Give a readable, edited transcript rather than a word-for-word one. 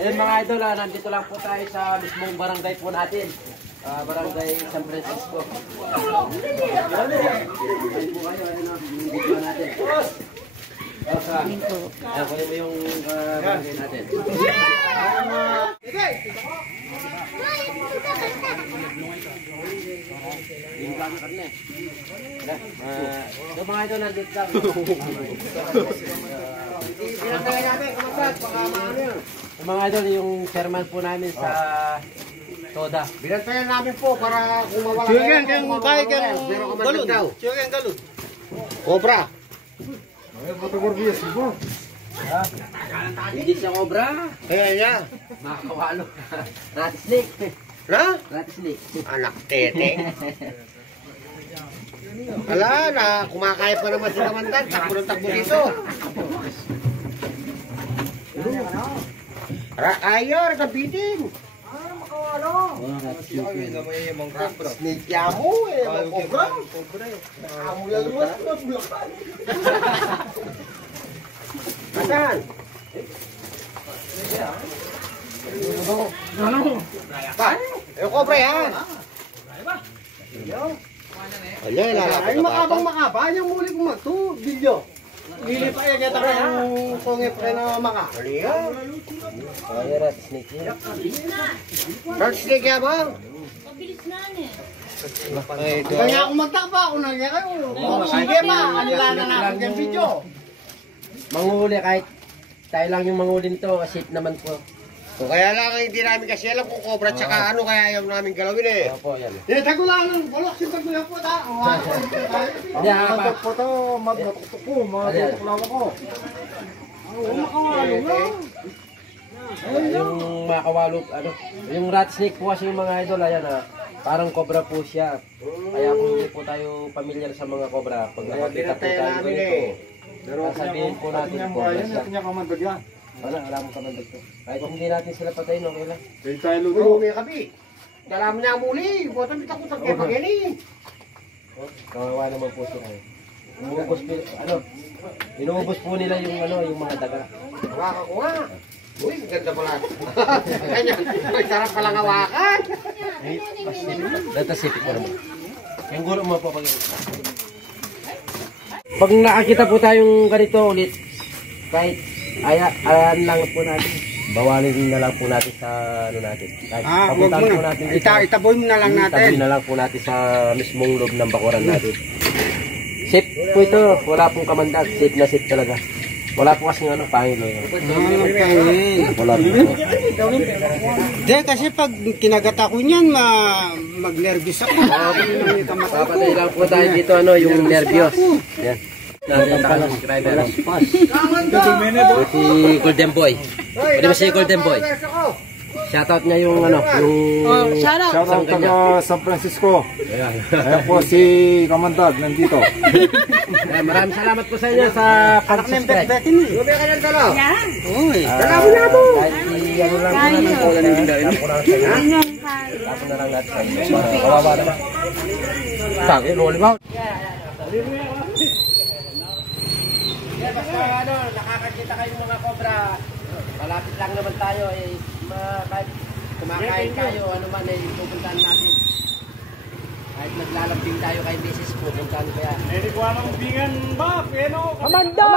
Yun mga idol, nandito lang po tayo sa mismong barangay po natin. Barangay San Francisco. Ayan po yung barangay natin. So mga idol, nandito lang. Mga idol, yung chairman po namin sa Toda. Binantayan namin po para kung mawala Siya kang galon. Siya kang galon. Cobra. Hindi siya cobra. Kaya niya. Makakawalo. Rattlesnake. Na? Rattlesnake. Anak tete. Wala na, kumakaya pa naman si Kamandan. Takbo ng takbo dito. Ayaw, nagkabitin. Snake yamo eh, cobra. Amo yan naman, bulakan. Asan? Pa, yung cobra yan. Wala, lalaki. Ay, makabang yung muli kong magto, bilyo. Lili pa yan, kita ko yung kongip ka na maka. Aliya. Ay, rattlesnake yun. Rattlesnake yan ba? Pabilis na eh. Kaya ako magtakpa, ako na niya kayo. Sige ba, anilanan na ako yung video. Manghuli kahit tayo lang yung manghuli nito, safe naman po. So, kaya lang hindi namin kasi alam kung cobra tsaka ano kaya ayaw namin galawin eh. Opo, yan. Tago lang ng bulok, sintag mo yan po ta. Hindi, Matok po to, matok po, matok lang ako. Makawalo nga. Yung makawalo, ano, yung rattlesnake po kasi yung mga idol, ayan parang cobra po siya. Kaya kung hindi po tayo pamilyar sa mga cobra, pag nakakita po tayo ganito, sasabihin po natin cobra siya. Wala mong kamandag to. Kahit hindi natin sila patayin, okay lang. Dahil tayo luto. May kapi. Dala mo niya muli. Buwatan bitak ko kay Pageni. Kawawa naman po sila. Inuubos po nila yung mga daga. Hawakan ko nga. Uy, ganda pala. Kanya, sarap palang hawakan. Datasipik mo naman. Yung guro mo po pag nakakita po tayong ganito ulit, kahit ayan lang po natin. Bawalin na lang po natin sa ano natin. Huwag mo na. Itaboy mo na lang natin. Itaboy na lang po natin sa mismong loob ng bakuran natin. Safe po ito. Wala pong kamandag. Safe na safe talaga. Wala po kasi ano, pangilo. Wala po. Hindi, kasi pag kinagat ako niyan, mag-nervous ako. Papatay lang po tayo dito, yung nervyos. Yan. Natin ang subscriber. Si Golden Boy. Pwede ba si Golden Boy? Shoutout niya yung Shoutout taga San Francisco. Ayan po si Kamandag nandito. Maraming salamat po sa inyo sa pag-subscribe. Lubi ka ng dalaw. Yan. Dalaw na mo. Kahit ano lang po namin po lang yung dahil. Tapos na lang natin. Kawawa naman. Sabi, rolling out. Basta nakakakita kayong mga cobra, malapit lang naman tayo kahit kumakain tayo, ano man pupuntahan natin. Kahit naglalambing tayo kay Mrs. pupuntahan kaya. Hindi ko anong bingan ba? Amanda!